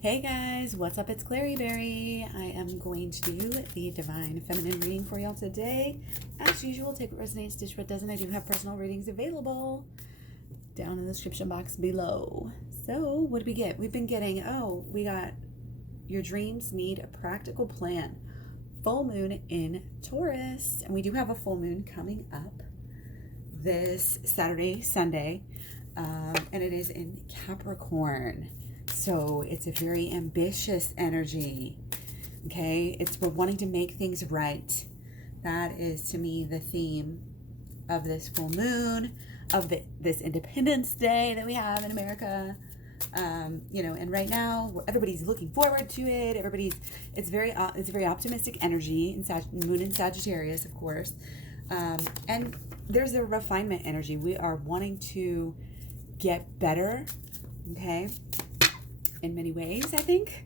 Hey guys, what's up? It's Klaireeberry. I am going to do the Divine Feminine reading for y'all today. As usual, take what resonates, ditch what doesn't. I do have personal readings available down in the description box below. So, what did we get? We've been getting, we got your dreams need a practical plan. Full moon in Taurus. And we do have a full moon coming up this Saturday, Sunday. And it is in Capricorn. So it's a very ambitious energy, okay? We're wanting to make things right. That is, to me, the theme of this full moon, of this Independence Day that we have in America. And right now, everybody's looking forward to it. It's very optimistic energy, moon in Sagittarius, of course. And there's a refinement energy. We are wanting to get better, okay? In many ways, I think.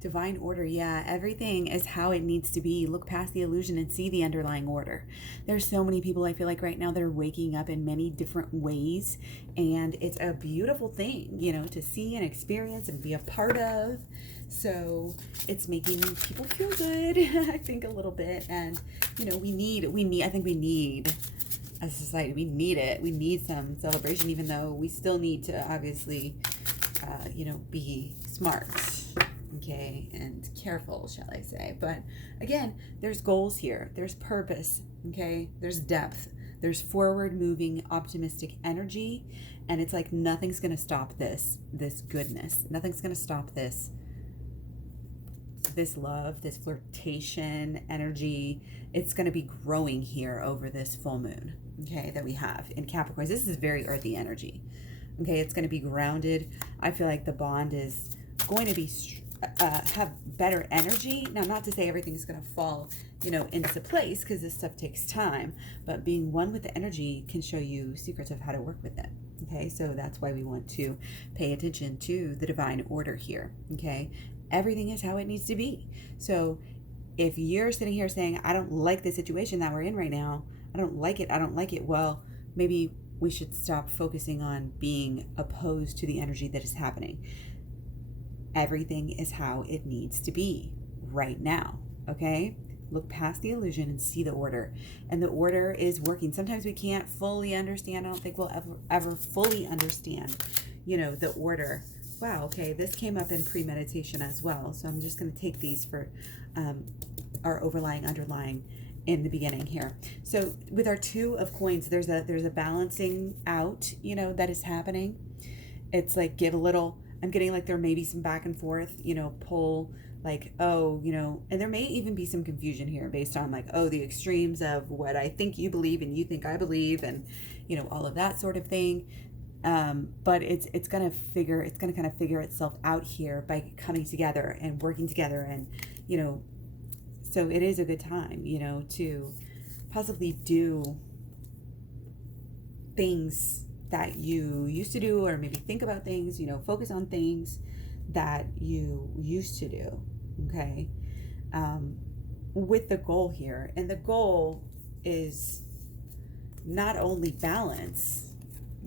Divine order, yeah, everything is how it needs to be. Look past the illusion and see the underlying order. There's so many people, I feel like right now, that are waking up in many different ways, and it's a beautiful thing, to see and experience and be a part of. So it's making people feel good, I think, a little bit. And I think we need as a society, we need it. We need some celebration, even though we still need to obviously be smart, okay, and careful, shall I say. But again, there's goals here, there's purpose, okay, there's depth, there's forward moving, optimistic energy, and it's like nothing's gonna stop this goodness. Nothing's gonna stop this love, this flirtation energy. It's gonna be growing here over this full moon, okay, that we have in Capricorn. This is very earthy energy. Okay, it's going to be grounded. I feel like the bond is going to be have better energy. Now, not to say everything's going to fall, into place, because this stuff takes time. But being one with the energy can show you secrets of how to work with it. Okay, so that's why we want to pay attention to the divine order here. Okay, everything is how it needs to be. So if you're sitting here saying, I don't like the situation that we're in right now, I don't like it, well, maybe we should stop focusing on being opposed to the energy that is happening. Everything is how it needs to be right now, okay? Look past the illusion and see the order. And the order is working. Sometimes we can't fully understand. I don't think we'll ever fully understand, the order. Wow, okay, this came up in premeditation as well. So I'm just going to take these for our underlying in the beginning here. So with our Two of Coins, there's a balancing out, that is happening. It's like I'm getting like there may be some back and forth, pull, like, and there may even be some confusion here based on like, the extremes of what I think you believe and you think I believe, and all of that sort of thing. But it's gonna kind of figure itself out here by coming together and working together, and so it is a good time, to possibly do things that you used to do, or maybe think about things, focus on things that you used to do, okay? With the goal here. And the goal is not only balance,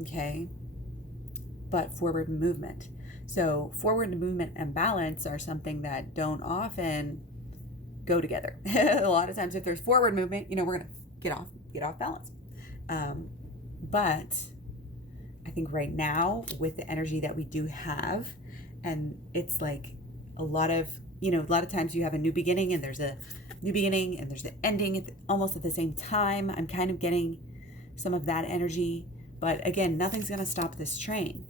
okay, but forward movement. So forward movement and balance are something that don't often go together. A lot of times if there's forward movement, we're going to get off balance. But I think right now with the energy that we do have, and it's like a lot of times you have a new beginning, and there's a new beginning and there's the ending almost at the same time. I'm kind of getting some of that energy, but again, nothing's going to stop this train.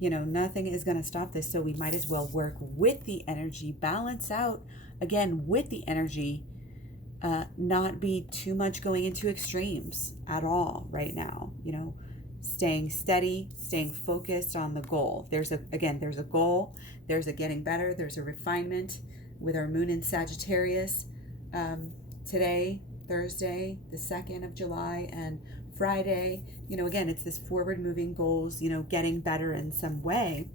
Nothing is going to stop this. So we might as well work with the energy, balance out again with the energy, not be too much going into extremes at all right now, staying steady, staying focused on the goal. There's a goal, there's a getting better, there's a refinement with our moon in Sagittarius. Today, Thursday, the 2nd of July, and Friday, again, it's this forward moving goals, getting better in some way.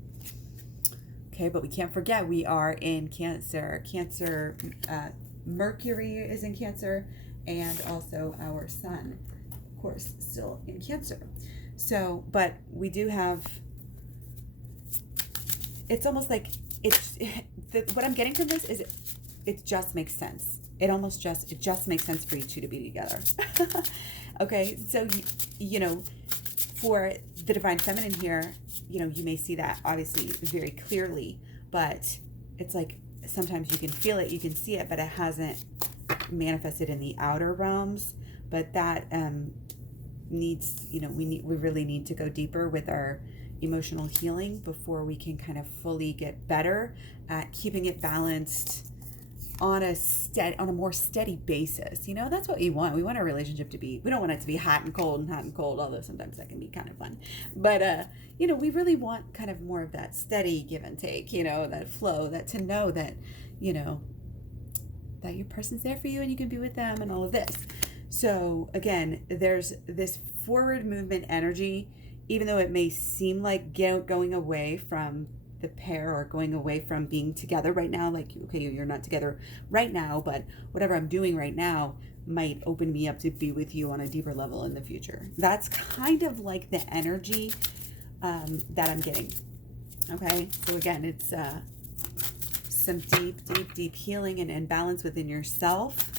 Okay, but we can't forget we are in Cancer. Mercury is in Cancer, and also our sun, of course, still in Cancer. So, but we do have, it's almost like what I'm getting from this is it just makes sense. It just makes sense for you two to be together. Okay, so you know, for the divine feminine here, you know, you may see that obviously very clearly, but it's like sometimes you can feel it, you can see it, but it hasn't manifested in the outer realms. But that needs, you know, we really need to go deeper with our emotional healing before we can kind of fully get better at keeping it balanced on a more steady basis. You know, that's what we want. We want our relationship to be, we don't want it to be hot and cold, although sometimes that can be kind of fun. But, you know, we really want kind of more of that steady give and take, you know, that flow, that to know that, you know, that your person's there for you and you can be with them and all of this. So again, there's this forward movement energy, even though it may seem like going away from the pair or going away from being together right now, like, okay, you're not together right now, but whatever I'm doing right now might open me up to be with you on a deeper level in the future. That's kind of like the energy that I'm getting. Okay, so again, it's some deep healing and balance within yourself.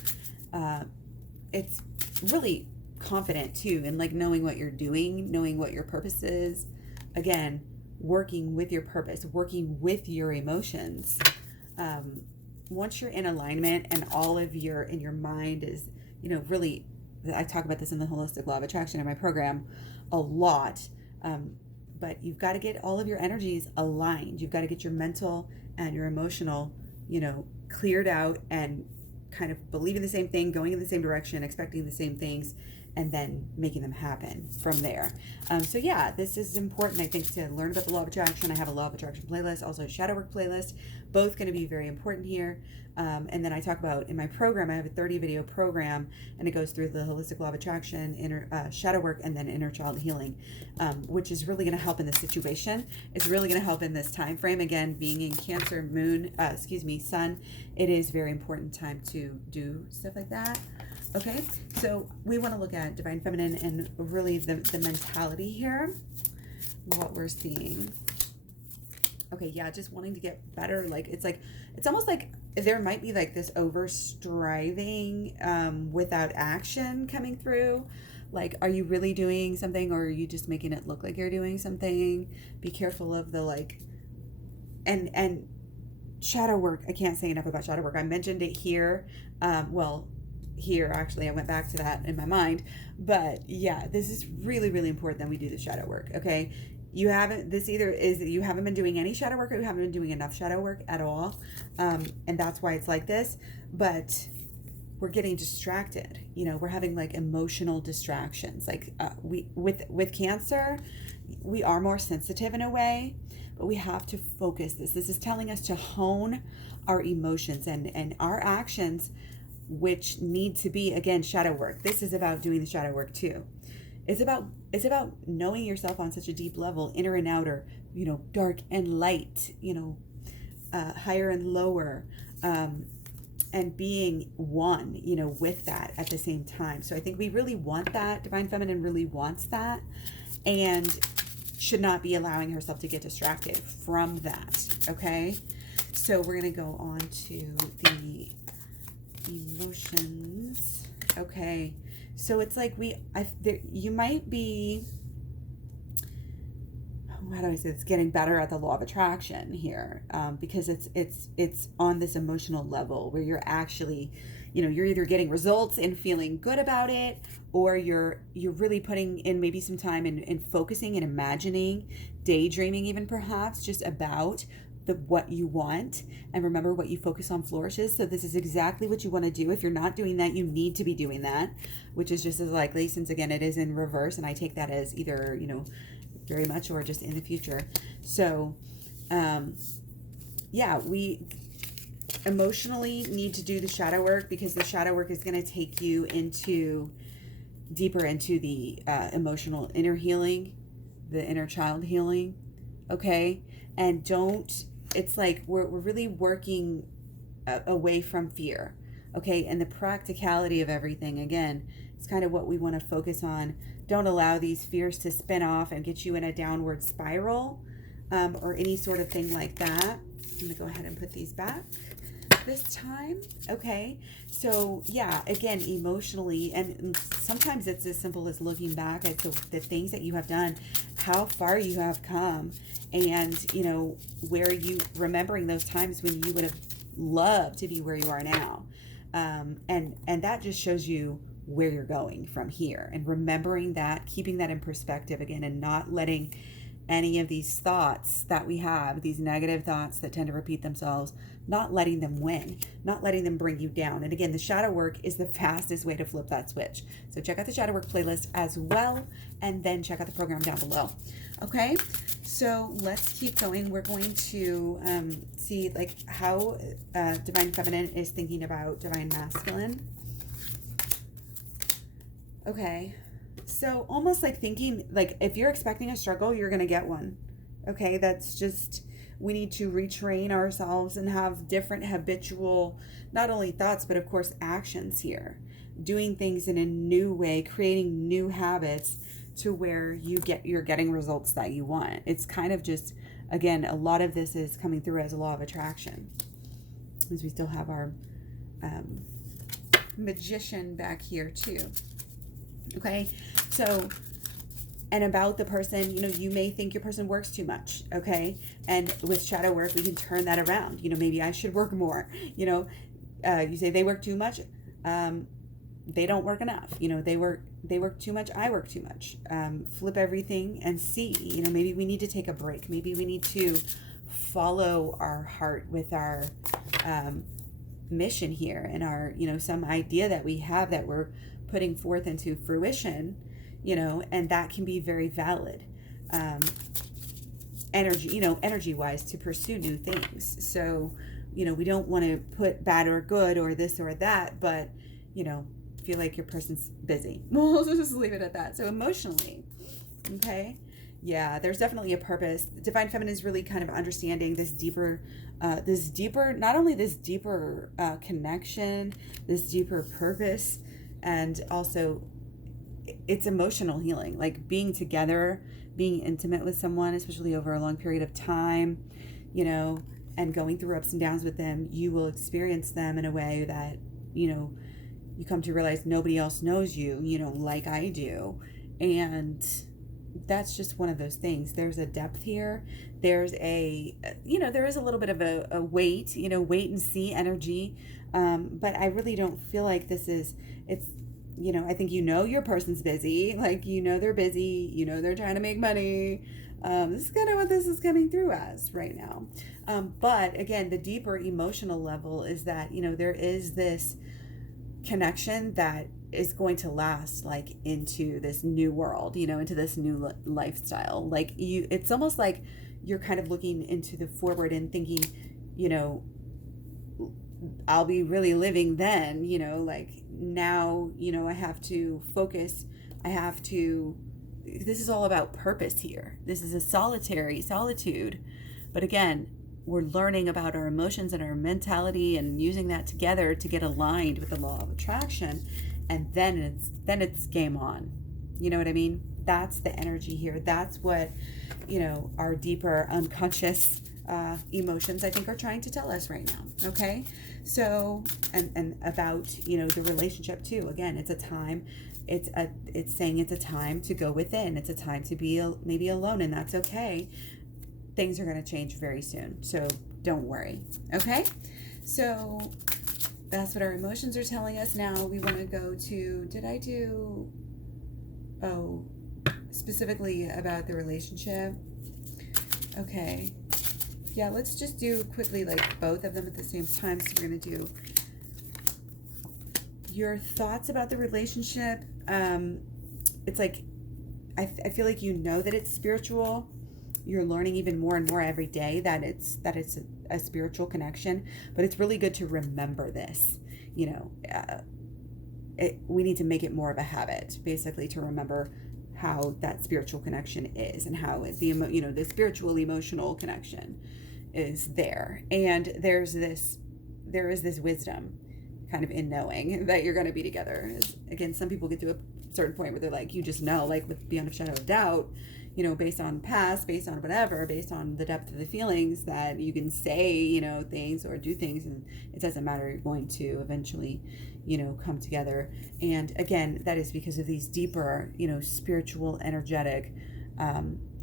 It's really confident too, and like knowing what you're doing, knowing what your purpose is. Again, working with your purpose, working with your emotions. Once you're in alignment and all of your mind is, you know, really, I talk about this in the Holistic Law of Attraction in my program a lot. But you've got to get all of your energies aligned. You've got to get your mental and your emotional, you know, cleared out and kind of believing the same thing, going in the same direction, expecting the same things, and then making them happen from there. So yeah, this is important, I think, to learn about the law of attraction. I have a law of attraction playlist, also a shadow work playlist, both going to be very important here. And then I talk about in my program, I have a 30 video program, and it goes through the holistic law of attraction, shadow work, and then inner child healing, which is really going to help in this situation. It's really going to help in this time frame. Again, being in Cancer, Sun, it is very important time to do stuff like that. Okay, so we want to look at divine feminine and really the mentality here, what we're seeing. Okay, yeah, just wanting to get better. Like, it's almost like there might be like this over striving without action coming through. Like, are you really doing something, or are you just making it look like you're doing something? Be careful of the like, and shadow work. I can't say enough about shadow work. I mentioned it here. Here actually, I went back to that in my mind, but yeah, this is really, really important that we do the shadow work. Okay, you haven't been doing any shadow work, or you haven't been doing enough shadow work at all, and that's why it's like this. But we're getting distracted, you know, we're having like emotional distractions. Like with Cancer, we are more sensitive in a way, but we have to focus. This is telling us to hone our emotions and our actions, which need to be, again, shadow work. This is about doing the shadow work too. It's about knowing yourself on such a deep level, inner and outer, you know, dark and light, you know, higher and lower, and being one, you know, with that at the same time. So I think we really want that. Divine Feminine really wants that, and should not be allowing herself to get distracted from that. Okay, so we're gonna go on to the emotions. Okay, so it's like you might be, how do I say, it's getting better at the law of attraction here, because it's on this emotional level where you're actually, you know, you're either getting results and feeling good about it, or you're really putting in maybe some time and focusing and imagining, daydreaming even perhaps, just about what you want. And remember, what you focus on flourishes. So this is exactly what you want to do. If you're not doing that, you need to be doing that, which is just as likely, since again it is in reverse, and I take that as either, you know, very much or just in the future. So yeah, we emotionally need to do the shadow work, because the shadow work is going to take you deeper into the emotional inner healing, the inner child healing. Okay, and it's like we're really working away from fear. Okay, and the practicality of everything, again, it's kind of what we want to focus on. Don't allow these fears to spin off and get you in a downward spiral, or any sort of thing like that. I'm gonna go ahead and put these back this time. Okay, so yeah, again, emotionally, and sometimes it's as simple as looking back at the things that you have done, how far you have come, and you know, where you remembering those times when you would have loved to be where you are now, and that just shows you where you're going from here, and remembering that, keeping that in perspective again, and not letting any of these thoughts that we have, these negative thoughts that tend to repeat themselves, not letting them win, not letting them bring you down. And again, the shadow work is the fastest way to flip that switch. So check out the shadow work playlist as well, and then check out the program down below. Okay, so let's keep going. We're going to see like how Divine Feminine is thinking about Divine Masculine. Okay. So almost like thinking, like if you're expecting a struggle, you're going to get one. Okay, that's just, we need to retrain ourselves and have different habitual, not only thoughts, but of course actions here. Doing things in a new way, creating new habits to where you're getting results that you want. It's kind of just, again, a lot of this is coming through as a law of attraction. Because we still have our magician back here too. Okay, so, and about the person, you know, you may think your person works too much, okay? And with shadow work, we can turn that around. You know, maybe I should work more. You know, you say they work too much, they don't work enough. You know, they work too much, I work too much. Flip everything and see, you know, maybe we need to take a break. Maybe we need to follow our heart with our mission here, and our, you know, some idea that we have that we're putting forth into fruition, you know, and that can be very valid energy, you know, energy wise, to pursue new things. So, you know, we don't want to put bad or good or this or that, but, you know, feel like your person's busy. We'll just leave it at that. So emotionally, okay, yeah, there's definitely a purpose. Divine Feminine is really kind of understanding this deeper, not only this deeper connection, this deeper purpose, and also it's emotional healing, like being together, being intimate with someone, especially over a long period of time, you know, and going through ups and downs with them. You will experience them in a way that, you know, you come to realize nobody else knows you, you know, like I do. And that's just one of those things. There's a depth here. There's a, you know, there is a little bit of a wait, you know, wait and see energy. But I really don't feel like this is, it's, you know, I think, you know, your person's busy, like, you know, they're busy, you know, they're trying to make money. This is kind of what this is coming through as right now. But again, the deeper emotional level is that, you know, there is this connection that is going to last, like, into this new world, you know, into this new lifestyle. Like, it's almost like you're kind of looking into the forward and thinking, you know, I'll be really living then, you know, like now, you know, I have to focus. This is all about purpose here. This is a solitude. But again, we're learning about our emotions and our mentality and using that together to get aligned with the law of attraction. And then it's game on. You know what I mean? That's the energy here. That's what, you know, our deeper unconscious emotions, I think, are trying to tell us right now. Okay. So, and about, you know, the relationship too. Again, it's a time, it's saying it's a time to go within. It's a time to be maybe alone, and that's okay. Things are going to change very soon. So don't worry. Okay. So that's what our emotions are telling us. Now we want to go to, specifically about the relationship. Okay. Yeah, let's just do quickly, like, both of them at the same time. So we're going to do your thoughts about the relationship. It's like, I feel like, you know, that it's spiritual. You're learning even more and more every day that it's a spiritual connection, but it's really good to remember this, you know, we need to make it more of a habit, basically, to remember how that spiritual connection is, and how the spiritual emotional connection is there. And there is this wisdom kind of in knowing that you're going to be together. Again, some people get to a certain point where they're like, you just know, like, beyond a shadow of doubt, you know, based on past, based on whatever, based on the depth of the feelings, that you can say, you know, things or do things, and it doesn't matter, you're going to eventually, you know, come together. And again, that is because of these deeper, you know, spiritual, energetic,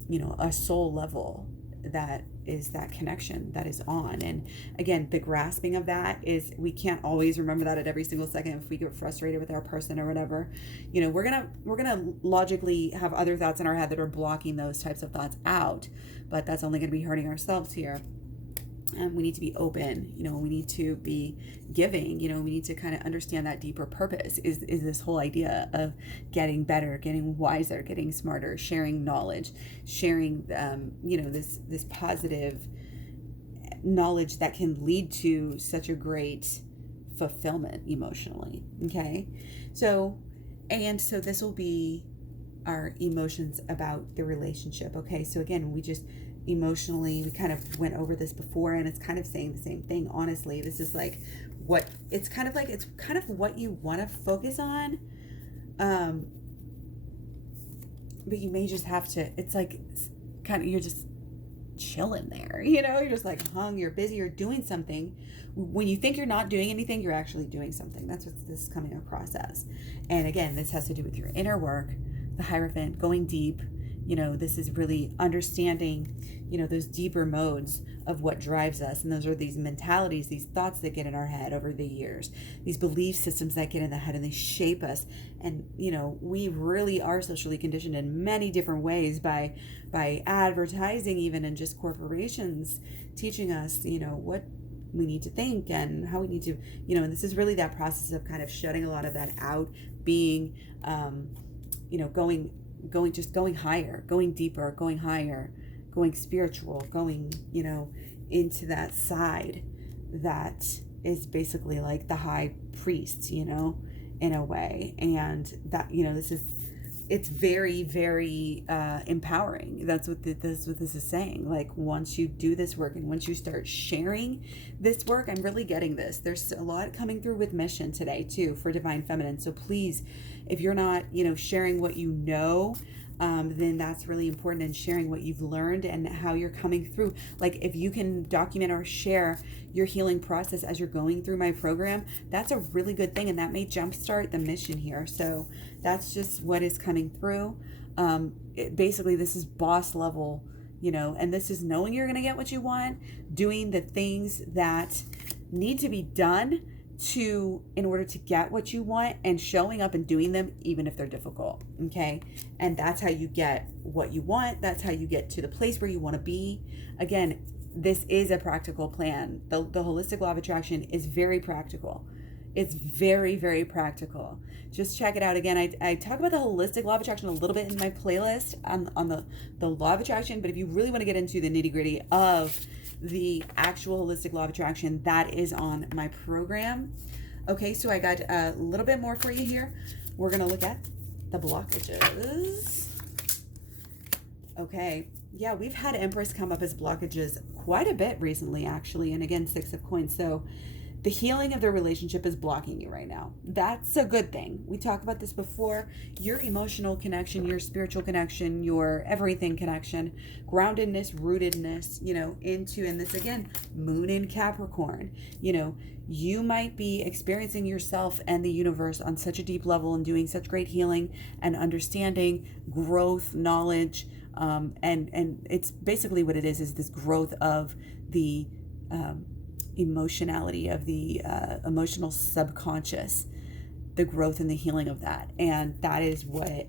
you know, a soul level, that is that connection that is on. And again, the grasping of that is, we can't always remember that at every single second. If we get frustrated with our person or whatever, you know, we're gonna logically have other thoughts in our head that are blocking those types of thoughts out, but that's only going to be hurting ourselves here. And we need to be open, you know, we need to be giving, you know, we need to kind of understand that deeper purpose is this whole idea of getting better, getting wiser, getting smarter, sharing knowledge, sharing, you know, this positive knowledge that can lead to such a great fulfillment emotionally. Okay. So this will be our emotions about the relationship. Okay. So again, we kind of went over this before, and it's kind of saying the same thing. Honestly, this is like it's kind of what you want to focus on. But you may just have to, it's like kind of, you're just chilling there, you know, you're just like you're busy, you're doing something. When you think you're not doing anything, you're actually doing something. That's what this is coming across as. And again, this has to do with your inner work, the Hierophant, going deep. You know, this is really understanding, you know, those deeper modes of what drives us. And those are these mentalities, these thoughts that get in our head over the years, these belief systems that get in the head and they shape us. And, you know, we really are socially conditioned in many different ways by advertising, even, and just corporations teaching us, you know, what we need to think and how we need to, you know, and this is really that process of kind of shutting a lot of that out, being, you know, going higher, going deeper, going higher, going spiritual, going, you know, into that side that is basically like the high priest, you know, in a way. And that, you know, it's very, very empowering. That's what this is saying. Like, once you do this work and once you start sharing this work, I'm really getting this. There's a lot coming through with mission today too for Divine Feminine. So please, if you're not, you know, sharing what you know, then that's really important, and sharing what you've learned and how you're coming through. Like, if you can document or share your healing process as you're going through my program, that's a really good thing, and that may jumpstart the mission here. So that's just what is coming through. Basically, this is boss level, you know, and this is knowing you're going to get what you want, doing the things that need to be done in order to get what you want, and showing up and doing them even if they're difficult. Okay. And that's how you get what you want. That's how you get to the place where you want to be. Again, this is a practical plan. The holistic law of attraction is very practical. It's very, very practical. Just check it out. Again, I talk about the holistic law of attraction a little bit in my playlist on the law of attraction, but if you really want to get into the nitty gritty of the actual holistic law of attraction, that is on my program. Okay, so I got a little bit more for you here. We're going to look at the blockages. Okay, yeah, we've had Empress come up as blockages quite a bit recently, actually. And again, 6 of Coins. So the healing of the relationship is blocking you right now. That's a good thing. We talked about this before. Your emotional connection, your spiritual connection, your everything connection, groundedness, rootedness, you know, and this again, moon in Capricorn, you know, you might be experiencing yourself and the universe on such a deep level and doing such great healing and understanding, growth, knowledge, and it's basically what it is this growth of the emotionality, of the emotional subconscious, the growth and the healing of that. And that is what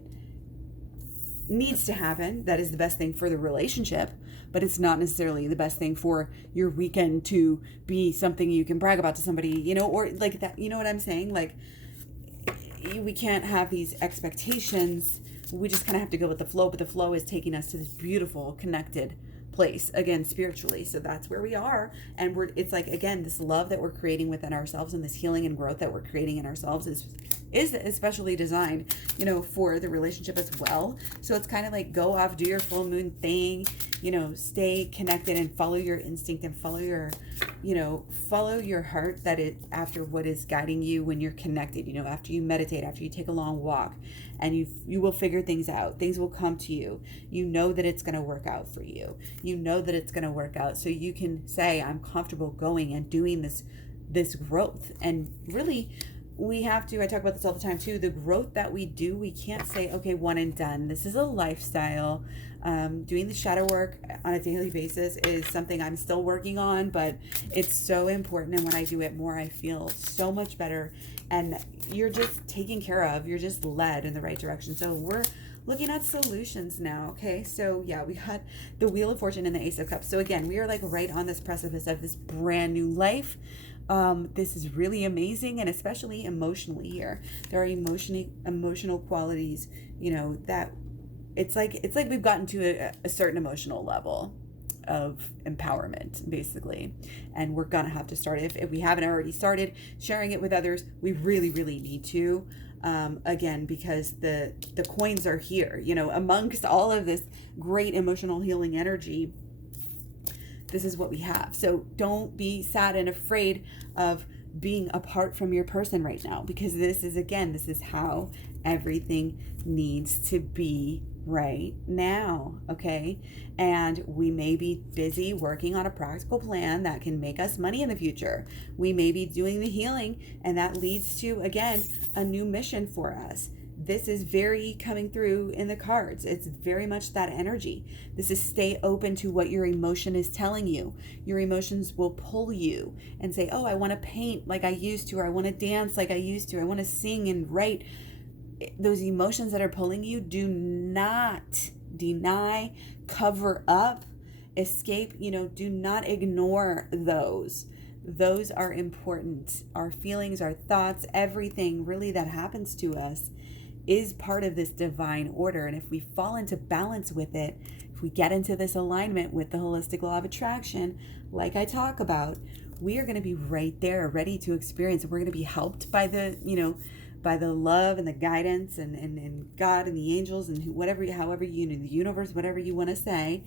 needs to happen. That is the best thing for the relationship, but it's not necessarily the best thing for your weekend to be something you can brag about to somebody, you know, or like that, you know what I'm saying? Like, we can't have these expectations. We just kind of have to go with the flow, but the flow is taking us to this beautiful, connected place, again, spiritually. So that's where we are. And it's like, again, this love that we're creating within ourselves and this healing and growth that we're creating in ourselves is especially designed, you know, for the relationship as well. So it's kind of like, go off, do your full moon thing, you know, stay connected and follow your instinct and follow your follow your heart, after what is guiding you when you're connected, after you meditate, after you take a long walk, and you will figure things out. Things will come to you. You know that it's going to work out for you. You know that it's going to work out. So you can say, I'm comfortable going and doing this growth. And really, we have to, I talk about this all the time too, the growth that we do, we can't say, okay, one and done. This is a lifestyle. Doing the shadow work on a daily basis is something I'm still working on, but it's so important. And when I do it more, I feel so much better. And you're just taken care of. You're just led in the right direction. So we're looking at solutions now. Okay. So yeah, we got the Wheel of Fortune and the Ace of Cups. So again, we are like right on this precipice of this brand new life. This is really amazing, and especially emotionally here. There are emotional qualities, that it's like we've gotten to a certain emotional level of empowerment, basically. And we're gonna have to start, if we haven't already started sharing it with others, we really, really need to. Again, because the coins are here, amongst all of this great emotional healing energy. This is what we have. So don't be sad and afraid of being apart from your person right now, because this is how everything needs to be right now. Okay. And we may be busy working on a practical plan that can make us money in the future. We may be doing the healing, and that leads to, again, a new mission for us. This is very coming through in the cards. It's very much that energy. This is stay open to what your emotion is telling you. Your emotions will pull you and say, oh, I want to paint like I used to, or I want to dance like I used to. I want to sing and write. Those emotions that are pulling you, do not deny, cover up, escape, do not ignore those. Those are important. Our feelings, our thoughts, everything really that happens to us is part of this divine order. And if we fall into balance with it, if we get into this alignment with the holistic law of attraction, like I talk about, we are going to be right there, ready to experience. We're going to be helped by the, by the love and the guidance and God and the angels and however the universe, whatever you want to say.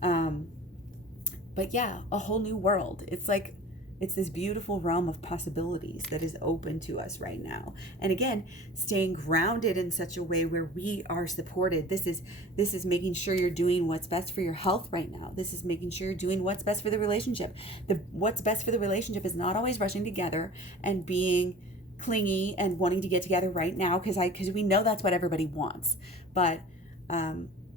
But yeah, a whole new world. It's this beautiful realm of possibilities that is open to us right now. And again, staying grounded in such a way where we are supported. This is making sure you're doing what's best for your health right now. This is making sure you're doing what's best for the relationship. What's best for the relationship is not always rushing together and being clingy and wanting to get together right now, because we know that's what everybody wants. But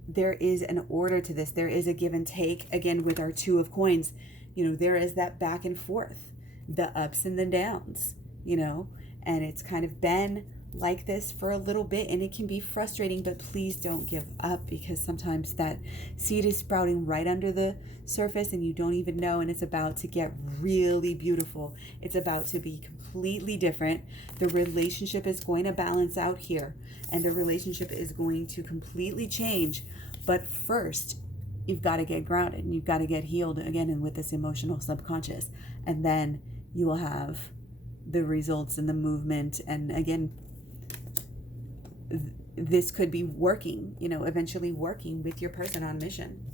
there is an order to this. There is a give and take. Again, with our Two of Coins, there is that back and forth, the ups and the downs, and it's kind of been like this for a little bit, and it can be frustrating, but please don't give up, because sometimes that seed is sprouting right under the surface and you don't even know, and it's about to get really beautiful. It's about to be completely different. The relationship is going to balance out here, and the relationship is going to completely change. But first, you've got to get grounded and you've got to get healed again, and with this emotional subconscious, and then you will have the results and the movement. And again, this could be working, eventually working with your person on mission.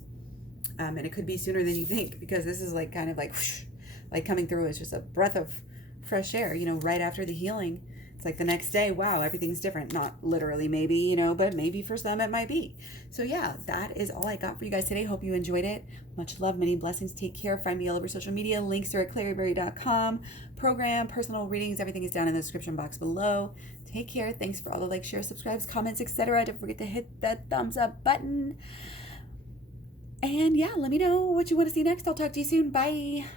And it could be sooner than you think, because this is like kind of like whoosh, like coming through as just a breath of fresh air, right after the healing. It's like the next day, wow, everything's different. Not literally, maybe, but maybe for some it might be. So yeah, that is all I got for you guys today. Hope you enjoyed it. Much love, many blessings. Take care. Find me all over social media. Links are at Klaireeberry.com. Program, personal readings, everything is down in the description box below. Take care. Thanks for all the likes, shares, subscribes, comments, etc. Don't forget to hit that thumbs up button. And yeah, let me know what you want to see next. I'll talk to you soon. Bye.